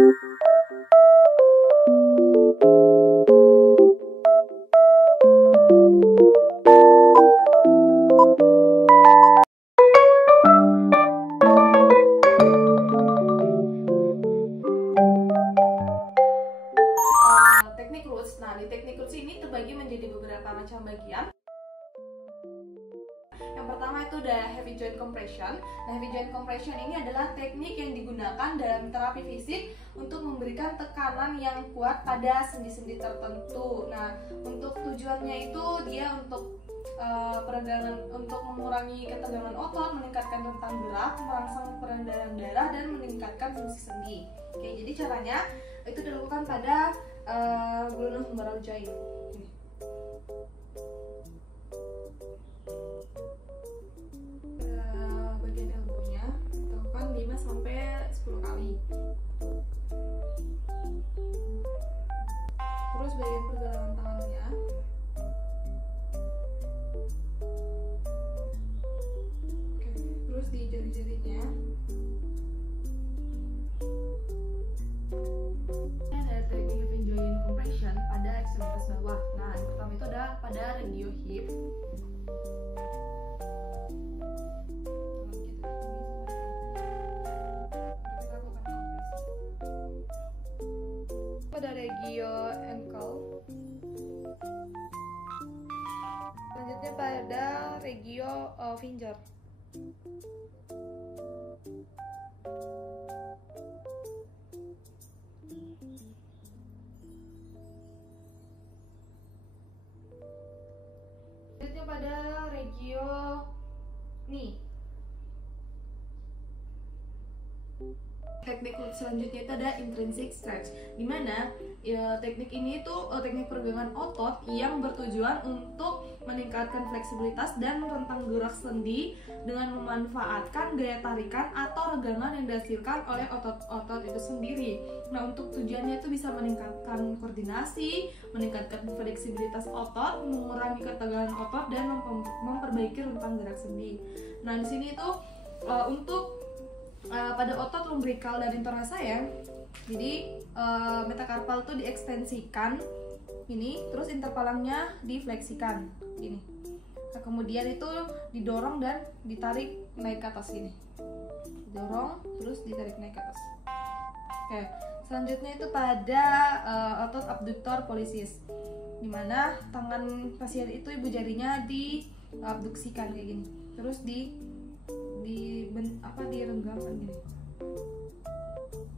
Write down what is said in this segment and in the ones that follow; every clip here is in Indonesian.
Teknik roots. Nah, di teknik roots ini terbagi menjadi beberapa macam bagian. Yang pertama itu ada heavy joint compression. Nah, heavy joint compression ini adalah teknik yang digunakan dalam terapi fisik untuk memberikan tekanan yang kuat pada sendi-sendi tertentu. Nah, untuk tujuannya itu dia untuk peregangan, untuk mengurangi ketegangan otot, meningkatkan rentang gerak, merangsang peredaran darah, dan meningkatkan fungsi sendi. Oke, jadi caranya itu dilakukan pada gluteus femoral joint. Bagian elbow-nya lakukan 5-10 kali. Terus bagian pergelangan tangannya terus di jari-jarinya. Ada teknik heavy joint compression pada ekstremitas bawah. Nah, yang pertama itu ada pada regio hip. Pada regio ankle. Selanjutnya pada regio finger. Selanjutnya pada regio knee. Teknik selanjutnya itu ada intrinsic stretch, di mana teknik ini itu teknik peregangan otot yang bertujuan untuk meningkatkan fleksibilitas dan rentang gerak sendi dengan memanfaatkan gaya tarikan atau regangan yang dihasilkan oleh otot-otot itu sendiri. Nah, untuk tujuannya itu bisa meningkatkan koordinasi, meningkatkan fleksibilitas otot, mengurangi ketegangan otot, dan memperbaiki rentang gerak sendi. Nah, di sini itu untuk pada otot lumbrikal dan interasa ya. Jadi metakarpal tuh diekstensikan ini, terus interpalangnya difleksikan ini. Nah, kemudian itu didorong dan ditarik naik ke atas ini. Didorong terus ditarik naik ke atas. Oke, selanjutnya itu pada otot abduktor pollicis, dimana tangan pasien itu ibu jarinya diabduksikan kayak gini, terus direnggangkan gini.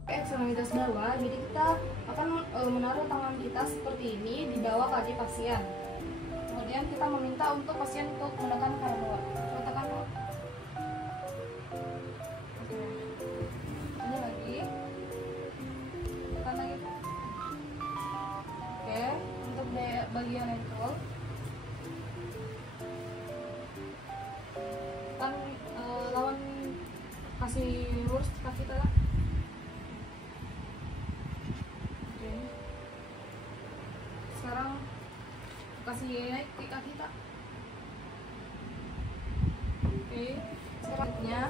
Ekstremitas bawah, jadi kita akan menaruh tangan kita seperti ini di bawah kaki pasien. Kemudian kita meminta untuk pasien untuk menekan ke bawah. Tekan dulu. Ini lagi. Tekan lagi. Oke, untuk bagian ankle. Lawan kasih lurus kaki kita. Oke. Sekarang kasih naik ke kaki kita. Oke. Selanjutnya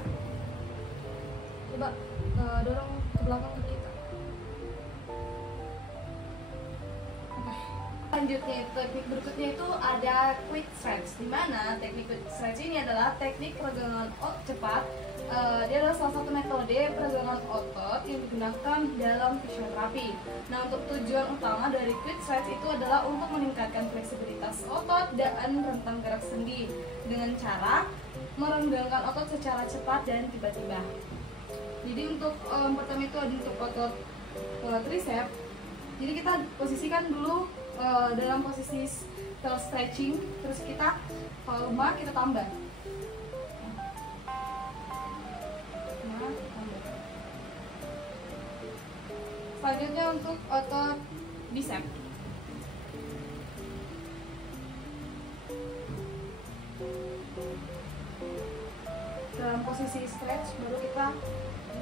coba dorong ke belakang ke kita. Selanjutnya teknik berikutnya itu ada quick stretch, di mana teknik quick stretch ini adalah teknik peregangan otot cepat. Dia adalah salah satu metode peregangan otot yang digunakan dalam fisioterapi. Nah, untuk tujuan utama dari quick stretch itu adalah untuk meningkatkan fleksibilitas otot dan rentang gerak sendi dengan cara merenggangkan otot secara cepat dan tiba-tiba. Jadi untuk pertama itu ada untuk otot tricep. Jadi kita posisikan dulu dalam posisi stretching, terus kita kalau lemah kita tambah. Selanjutnya untuk otot bicep. Dalam posisi stretch baru kita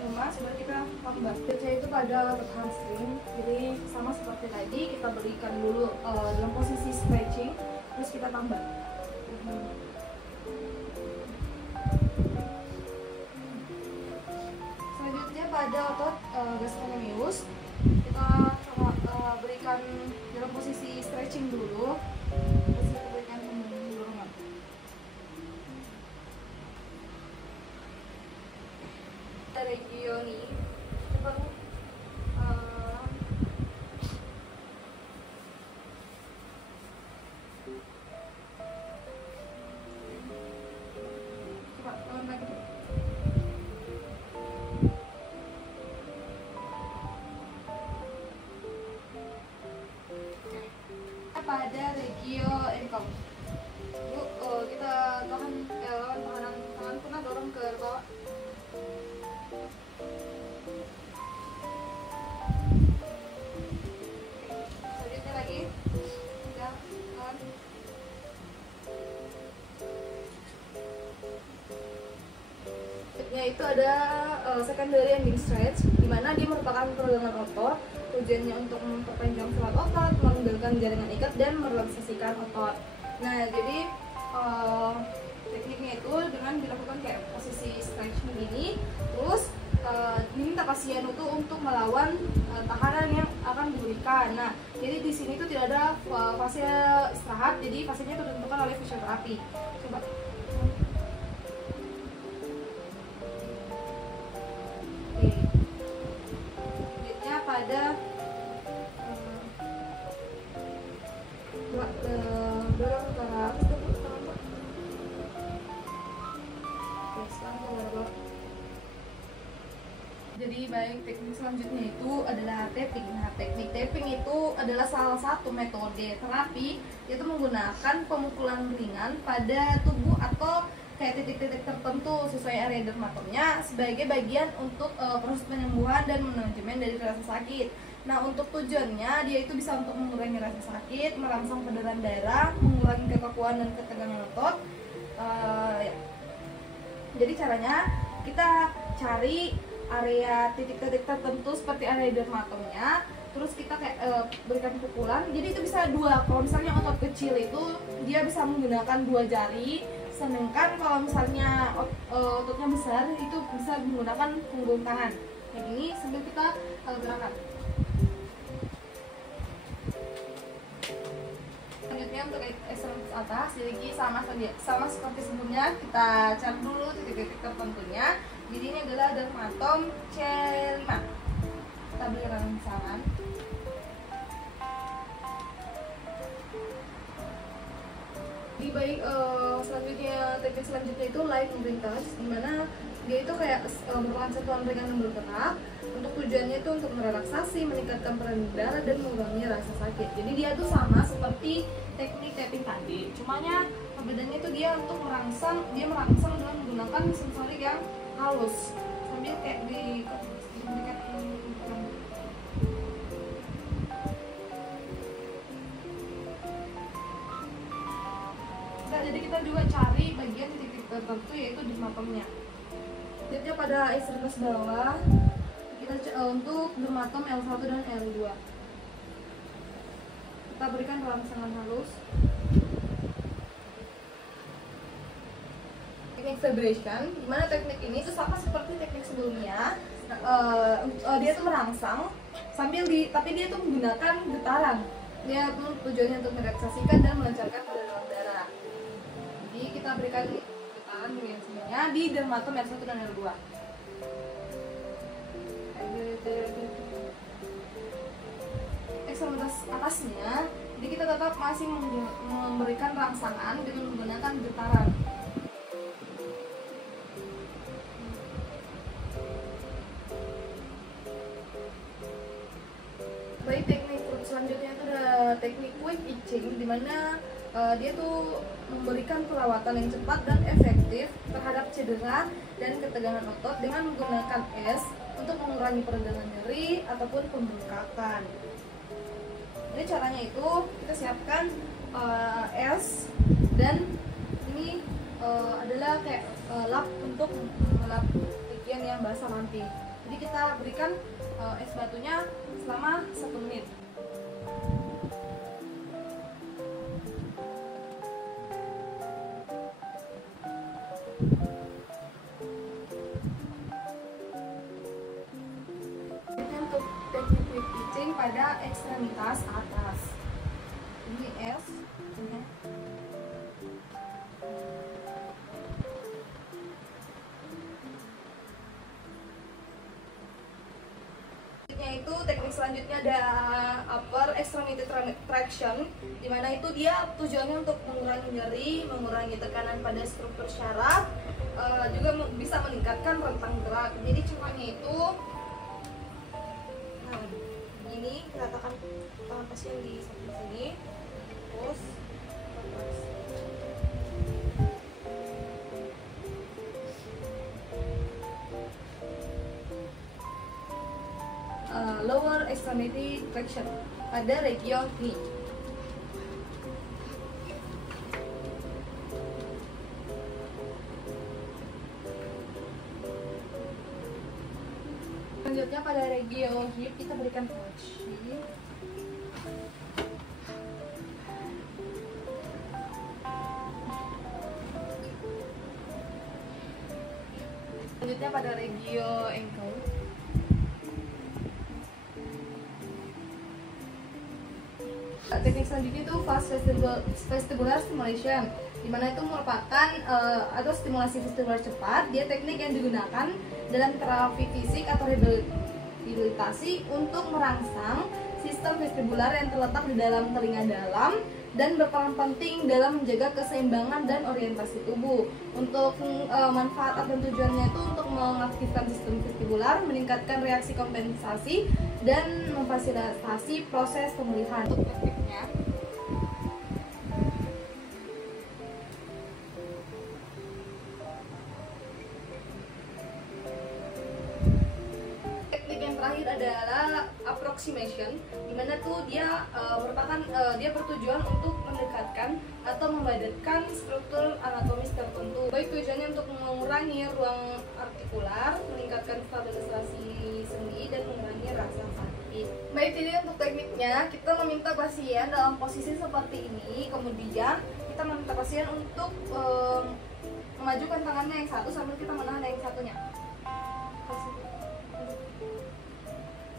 lemas, baru kita tambah. Biasanya itu pada otot hamstring. Jadi sama seperti tadi, kita berikan dulu dalam posisi stretching, terus kita tambah. Selanjutnya pada otot gastrocnemius. kita berikan dalam posisi stretching dulu. Terus kita berikan dorongan. Regio nih, coba lagi. Pada regio engkau, Bu, kita tahan tangan pernah dorong ke bawah. Selanjutnya lagi, udah tahan. Yaitu ada secondary ending stretch, di mana dia merupakan peregangan otot. Tujuannya untuk memperpanjang serat otot, mengendalikan jaringan ikat, dan merelaksasikan otot. Nah, jadi tekniknya itu dengan dilakukan kayak posisi stretch begini, terus diminta pasien itu untuk melawan tahanan yang akan diberikan. Nah, jadi di sini itu tidak ada fase istirahat, jadi fasenya itu ditentukan oleh fisioterapi. Coba. Pada dorong ke atas dulu teman-teman. Jadi baik, teknik selanjutnya itu adalah tapping. Nah, teknik tapping itu adalah salah satu metode terapi yaitu menggunakan pemukulan ringan pada tubuh atau kayak titik-titik tertentu sesuai area dermatomnya sebagai bagian untuk proses penyembuhan dan manajemen dari rasa sakit. Nah, untuk tujuannya dia itu bisa untuk mengurangi rasa sakit, merangsang peredaran darah, mengurangi kekakuan dan ketegangan otot. Ya. Jadi caranya kita cari area titik-titik tertentu seperti area dermatomnya, terus kita kayak berikan pukulan. Jadi itu bisa dua. Kalau misalnya otot kecil itu dia bisa menggunakan 2 jari. Sedangkan kalau misalnya ototnya besar itu bisa menggunakan punggung tangan. Kayak gini sambil kita gerakan. Selanjutnya untuk ekstremitas atas, jadi sama seperti sebelumnya kita cari dulu titik-titik tertentunya. Jadi ini adalah dermatom C5. Kita berikan misalkan. Di baik teknik selanjutnya itu light moving touch, dimana dia itu kayak merupakan sentuhan ringan yang bergerak. Untuk tujuannya itu untuk merelaksasi, meningkatkan peredaran darah, dan mengurangi rasa sakit. Jadi dia tuh sama seperti teknik tapping tadi, cumanya perbedaannya itu dia untuk merangsang dengan menggunakan sensorik yang halus sambil kayak jadi kita juga cari bagian titik tertentu yaitu dermatomnya. Jadi pada ekstremitas bawah kita untuk dermatom L1 dan L2 kita berikan rangsangan halus. Teknik vibration, dimana teknik ini itu sama seperti teknik sebelumnya. Dia tuh merangsang sambil tapi dia tuh menggunakan getaran. Dia tujuannya untuk merelaksasikan dan melancarkan peredaran darah. Jadi kita berikan getaran dengan sebenarnya di dermatom L1 dan L2. Ekstremitas atasnya, jadi kita tetap masih memberikan rangsangan dengan menggunakan getaran. Baik, teknik selanjutnya itu adalah teknik quick itching, dimana dia tuh memberikan perawatan yang cepat dan efektif terhadap cedera dan ketegangan otot dengan menggunakan es untuk mengurangi peradangan nyeri ataupun pembengkakan. Jadi caranya itu kita siapkan es, dan ini adalah kayak lap untuk melap bagian yang basah nanti. Jadi kita berikan es batunya selama 1 menit. Untuk teknik quick itching pada ekstremitas atas. Ini S. Itu teknik selanjutnya ada upper extremity traction, dimana itu dia tujuannya untuk mengurangi nyeri, mengurangi tekanan pada struktur syaraf, juga bisa meningkatkan rentang gerak. Jadi caranya itu, nah ini kita letakkan tangan pasien di samping sini, terus kontraksi. Lower extremity traction pada region knee. Selanjutnya pada region hip kita berikan touch. Selanjutnya pada region ankle. Teknik selanjutnya itu fast vestibular stimulation, dimana itu merupakan atau stimulasi vestibular cepat. Dia teknik yang digunakan dalam terapi fisik atau rehabilitasi untuk merangsang sistem vestibular yang terletak di dalam telinga dalam dan berperan penting dalam menjaga keseimbangan dan orientasi tubuh. Untuk manfaat dan tujuannya itu untuk mengaktifkan sistem vestibular, meningkatkan reaksi kompensasi, dan memfasilitasi proses pemulihan. Untuk tekniknya, teknik yang terakhir adalah approximation, dimana tuh dia merupakan dia bertujuan untuk mendekatkan atau memadatkan struktur anatomis tertentu. Baik tujuannya untuk mengurangi ruang artikular, meningkatkan stabilisasi sendi, dan mengurangi rasa sakit. Baik, jadi untuk tekniknya kita meminta pasien dalam posisi seperti ini, kemudian kita meminta pasien untuk memajukan tangannya yang satu sambil kita menahan yang satunya.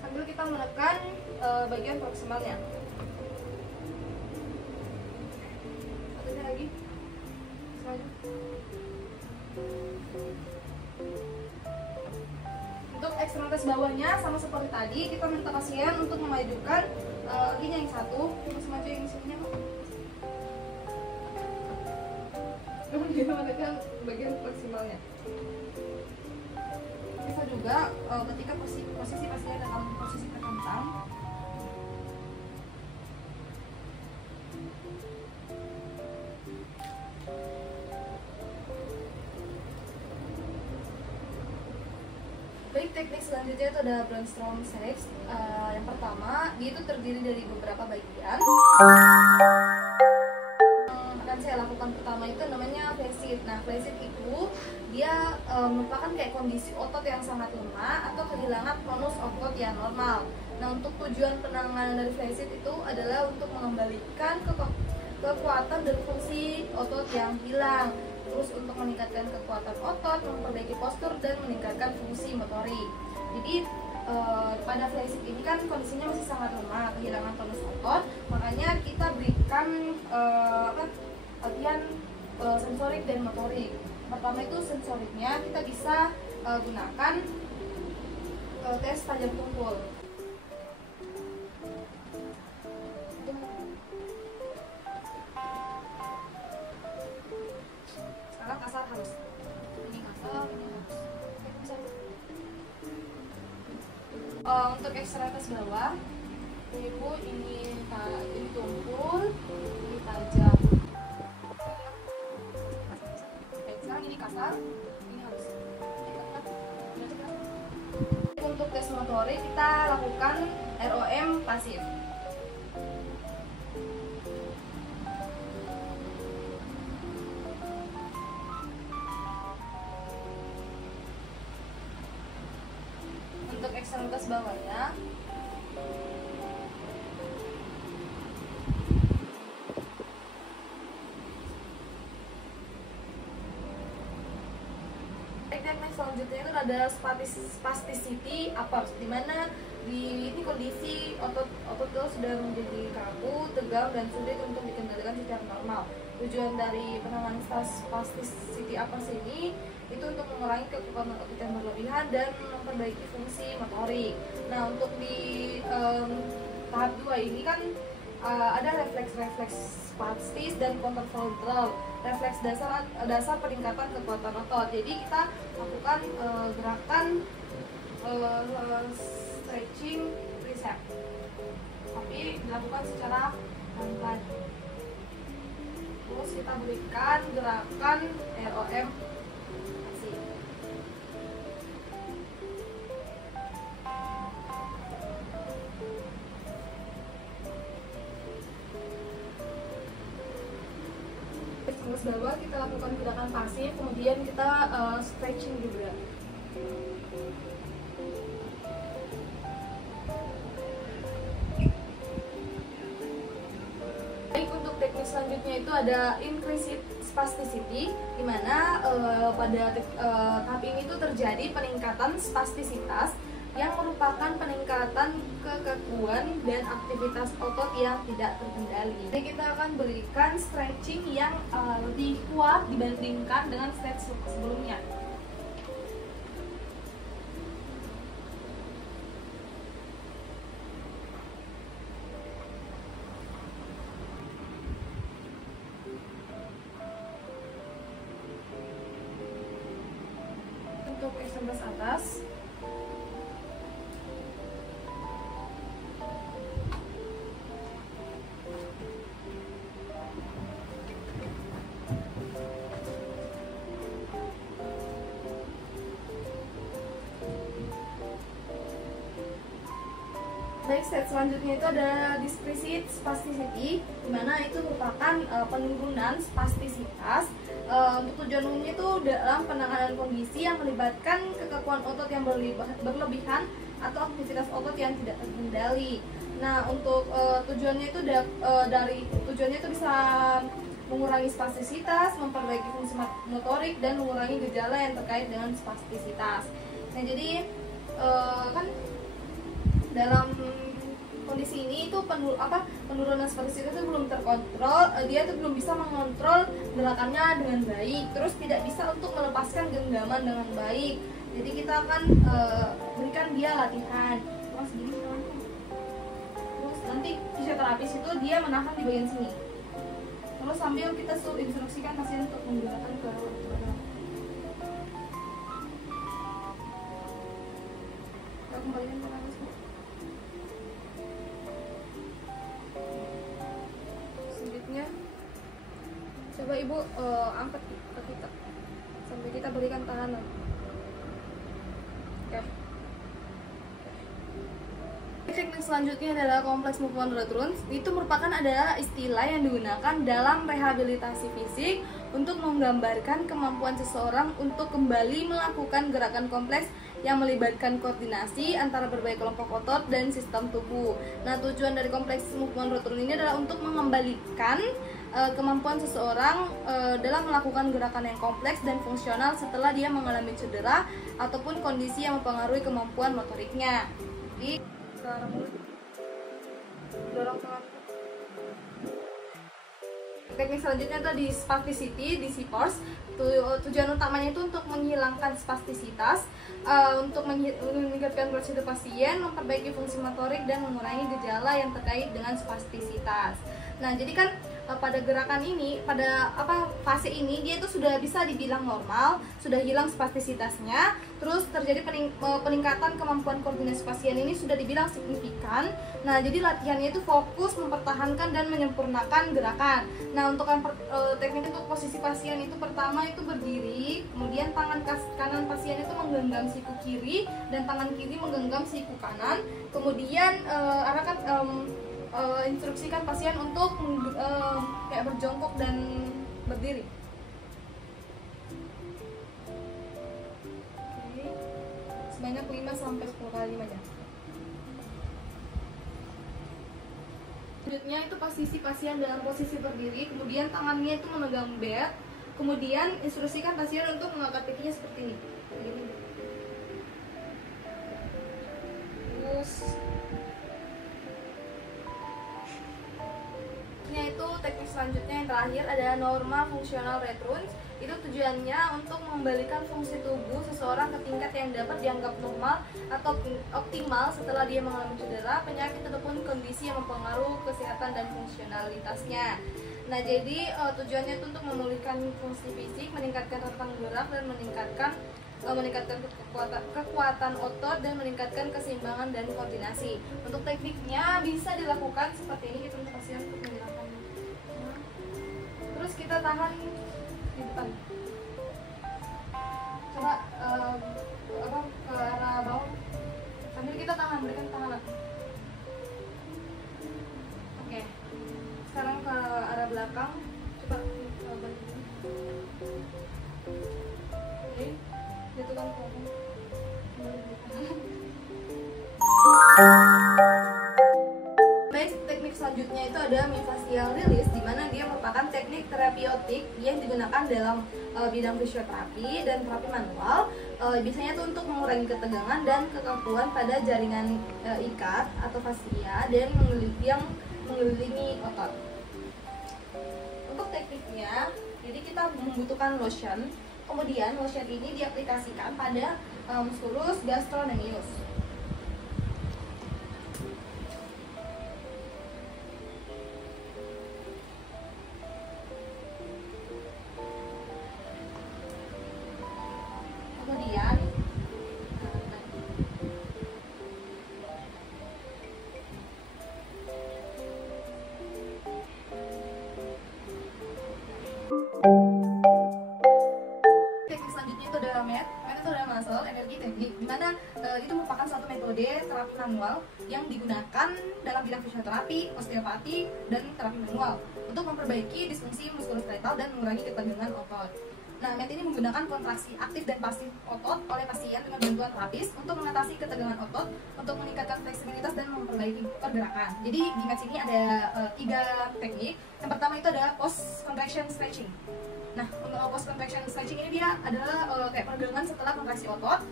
Sambil kita menekan bagian proksimalnya. Satunya lagi. Maju. Untuk ekstremitas bawahnya sama seperti tadi, kita minta pasien untuk memajukan kakinya yang satu, terus maju yang sininya. Kemudian menekan bagian proksimalnya. Bisa juga ketika posisi pasien dalam posisi terkentang, baik, teknik selanjutnya itu ada Brandstrom shapes. Yang pertama, dia itu terdiri dari beberapa bagian. Akan saya lakukan pertama itu namanya flaccid. Nah, flaccid itu dia merupakan kayak kondisi otot yang sangat lemah atau kehilangan tonus otot yang normal. Nah, untuk tujuan penanganan dari flaccid itu adalah untuk mengembalikan kekuatan dan fungsi otot yang hilang. Terus untuk meningkatkan kekuatan otot, memperbaiki postur, dan meningkatkan fungsi motorik. Jadi pada flaccid ini kan kondisinya masih sangat lemah, kehilangan tonus otot, makanya kita berikan latihan sensorik dan motorik. Pertama itu sensoriknya kita bisa gunakan tes tajam tumpul. Sekarang kasar halus. Ini kasar, ini halus. Untuk ekstremitas bawah, ibu ini tumpul, ini tajam. Sekarang ini kasar, ini halus. Untuk tes motorik kita lakukan ROM pasif. Untuk ekstremitas bawahnya, teknik selanjutnya itu ada spasticity upper, di mana di ini kondisi otot itu sudah menjadi kaku, tegang, dan sulit untuk dikendalikan secara normal. Tujuan dari penanganan spasticity upper ini itu untuk mengurangi kekuatan otot yang berlebihan dan memperbaiki fungsi motorik. Nah, untuk di tahap 2 ini kan ada refleks spastis dan counterfrontal. Refleks dasar peningkatan kekuatan otot. Jadi kita lakukan gerakan stretching tricep, tapi dilakukan secara pelan-pelan. Terus kita berikan gerakan ROM. Terus bawah kita lakukan gerakan pasif, kemudian kita stretching juga. Baik, untuk teknik selanjutnya itu ada increased spasticity, di mana pada tahap ini itu terjadi peningkatan spastisitas yang merupakan peningkatan kekakuan dan aktivitas otot yang tidak terkendali. Jadi kita akan berikan stretching yang lebih kuat dibandingkan dengan stretch sebelumnya. Untuk ekstremitas atas, baik, step selanjutnya itu ada decreased spasticity, di mana itu merupakan penurunan spastisitas untuk tujuan umumnya itu dalam penanganan kondisi yang melibatkan kekakuan otot yang berlebihan atau aktivitas otot yang tidak terkendali. Nah, untuk tujuannya itu bisa mengurangi spastisitas, memperbaiki fungsi motorik, dan mengurangi gejala yang terkait dengan spastisitas. Nah, jadi kan dalam kondisi ini itu penurunan spastisitas itu belum terkontrol, dia itu belum bisa mengontrol gerakannya dengan baik, terus tidak bisa untuk melepaskan genggaman dengan baik. Jadi kita akan berikan dia latihan. Terus nanti fisioterapis itu dia menahan di bagian sini. Terus sambil kita instruksikan pasien untuk menggunakan ke kembalikan ke atas, Bu. Selanjutnya coba Ibu angkat ke kita sampai kita berikan tahanan. Oke. Teknik selanjutnya adalah kompleks movement return. Itu merupakan adalah istilah yang digunakan dalam rehabilitasi fisik untuk menggambarkan kemampuan seseorang untuk kembali melakukan gerakan kompleks yang melibatkan koordinasi antara berbagai kelompok otot dan sistem tubuh. Nah, tujuan dari kompleks movement return ini adalah untuk mengembalikan kemampuan seseorang dalam melakukan gerakan yang kompleks dan fungsional setelah dia mengalami cedera ataupun kondisi yang mempengaruhi kemampuan motoriknya. Jadi, dorong tangan. Teknik selanjutnya itu di spasticity, di C-pose. Tujuan utamanya itu untuk menghilangkan spastisitas, untuk meningkatkan fleksibilitas pasien, memperbaiki fungsi motorik, dan mengurangi gejala yang terkait dengan spastisitas. Nah, jadi kan pada gerakan ini, pada fase ini dia itu sudah bisa dibilang normal, sudah hilang spastisitasnya, terus terjadi peningkatan kemampuan koordinasi pasien ini sudah dibilang signifikan. Nah, jadi latihannya itu fokus mempertahankan dan menyempurnakan gerakan. Nah, untuk teknik untuk posisi pasien itu pertama itu berdiri, kemudian tangan kanan pasien itu menggenggam siku kiri dan tangan kiri menggenggam siku kanan. Kemudian arahkan instruksikan pasien untuk kayak berjongkok dan berdiri. Oke. Sebanyak 5-10 kali aja. Selanjutnya itu posisi pasien dalam posisi berdiri, kemudian tangannya itu memegang bed, kemudian instruksikan pasien untuk mengangkat pipinya seperti ini. selanjutnya yang terakhir ada norma fungsional Retrunz. Itu tujuannya untuk membalikan fungsi tubuh seseorang ke tingkat yang dapat dianggap normal atau optimal setelah dia mengalami cedera, penyakit ataupun kondisi yang mempengaruhi kesehatan dan fungsionalitasnya. Nah, jadi tujuannya itu untuk memulihkan fungsi fisik, meningkatkan rentang gerak dan meningkatkan kekuatan otot dan meningkatkan keseimbangan dan koordinasi. Untuk tekniknya bisa dilakukan seperti ini, kita untuk pasien untuk menghilangkan. Terus kita tahan di depan. Coba ke arah bawah. Sambil kita tahan, berikan tangan. Oke. Sekarang ke arah belakang. Coba balik. Oke. Itu kan teknik selanjutnya itu ada miofascial release, di mana dia merupakan teknik terapeutik yang digunakan dalam bidang fisioterapi dan terapi manual. Biasanya itu untuk mengurangi ketegangan dan kekakuan pada jaringan ikat atau fascia dan yang mengelilingi otot. Untuk tekniknya, jadi kita membutuhkan lotion. Kemudian lotion ini diaplikasikan pada musculus gastrocnemius. Kemudian MET itu adalah muscle energy technique, di mana itu merupakan suatu metode terapi manual yang digunakan dalam bidang fisioterapi, osteopati, dan terapi manual untuk memperbaiki disfungsi muskuloskeletal dan mengurangi ketegangan otot. Nah, MET ini menggunakan kontraksi aktif dan pasif otot oleh pasien dengan bantuan terapis untuk mengatasi ketegangan otot, untuk meningkatkan fleksibilitas dan memperbaiki pergerakan. Jadi di MET ini ada 3 teknik. Yang pertama itu ada post contraction stretching. Nah, untuk post contraction stretching ini dia adalah kayak peregangan setelah kontraksi otot.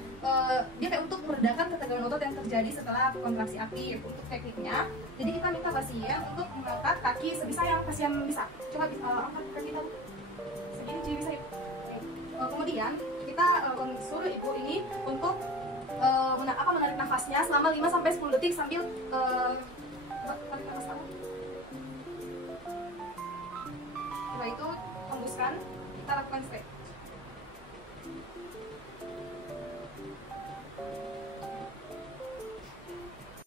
Dia kayak untuk meredakan ketegangan otot yang terjadi setelah kontraksi aktif. Untuk tekniknya, jadi kita minta pasien untuk mengangkat kaki sebisa yang pasien bisa. Coba angkat kaki kita segini jadi bisa. Kemudian kita suruh ibu ini untuk menarik nafasnya selama 5-10 detik sambil tarik nafas kamu. Setelah itu hembuskan, kita lakukan stretch.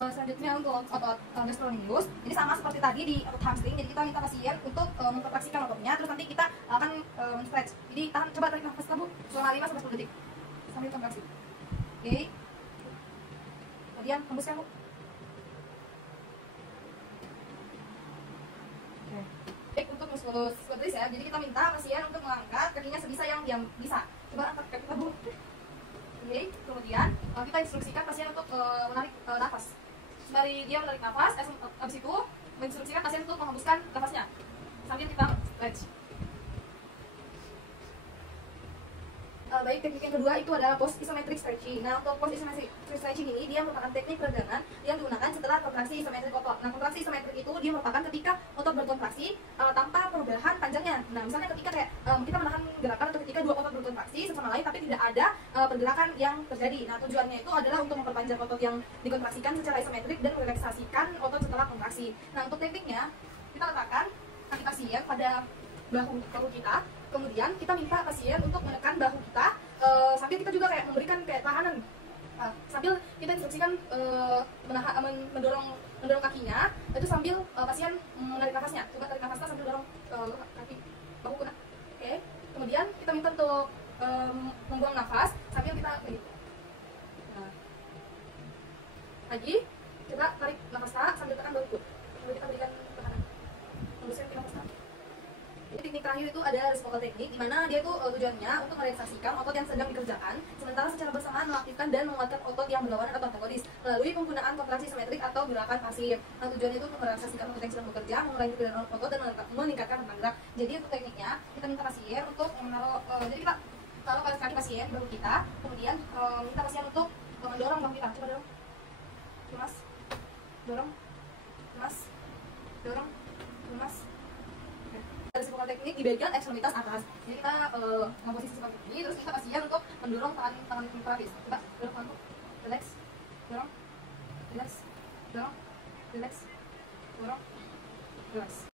Selanjutnya untuk otot gastrocnemius, ini sama seperti tadi di otot hamstring. Jadi kita minta pasien untuk mengkontraksikan ototnya, terus nanti kita akan stretch. Jadi coba tarik nafas kamu selama 5-10 detik sambil kontraksi. Oke. Kemudian hembuskan bu. Baik, untuk muskulus quadriceps ya, jadi kita minta pasien untuk mengangkat kakinya sebisa yang dia bisa. Coba angkat kaki kamu. Oke, kemudian kita instruksikan pasien untuk menarik nafas. Sembari dia menarik nafas, habis itu menginstruksikan pasien untuk menghembuskan nafasnya sambil kita stretch. Baik, teknik yang kedua itu adalah post isometric stretching. Nah, untuk post isometric stretching ini dia merupakan teknik peregangan yang digunakan setelah kontraksi isometrik otot. Nah, kontraksi isometrik itu dia merupakan ketika otot berkontraksi tanpa perubahan panjangnya. Nah, misalnya ketika kayak kita menahan gerakan atau ketika dua otot berkontraksi sesama lain tapi tidak ada pergerakan yang terjadi. Nah, tujuannya itu adalah untuk memperpanjang otot yang dikontraksikan secara isometrik dan merelaksasikan otot setelah kontraksi. Nah, untuk tekniknya kita letakkan kaki pasien pada bahu kita. Kemudian kita minta pasien untuk menekan bahu kita sambil kita juga kayak memberikan kayak tahanan. Sambil kita instruksikan mendorong kakinya, itu sambil pasien menarik nafasnya. Coba tarik nafasnya sambil dorong kaki bahu kena. Oke. Kemudian kita minta untuk membuang nafas sambil kita begini. Nah. Lagi kita tarik nafas sambil tekan bahu. Sambil kita berikan tekanan. Hembuskan ke nafas. Teknik terakhir itu ada reciprocal teknik, di mana dia itu tujuannya untuk merelaksasikan otot yang sedang dikerjakan, sementara secara bersamaan mengaktifkan dan menguatkan otot yang berlawanan atau antagonis melalui penggunaan kontraksi simetrik atau gerakan pasif. Nah, tujuannya itu untuk merelaksasikan otot yang sedang bekerja, mengurangi keberadaan otot dan meningkatkan rentang gerak. Jadi untuk tekniknya kita minta pasien untuk menaruh, jadi kita taruh kaki pasien di bahu kita, kemudian minta pasien untuk mendorong bahu kita. Coba dorong, lemas, dorong, lemas, dorong, lemas. Resiprokal teknik di bagian ekstremitas atas. Jadi kita memposisi seperti ini, terus kita pasien untuk mendorong tangan pelapis. Coba dorong tangan, relax, dorong, relax, dorong, relax, dorong, relax.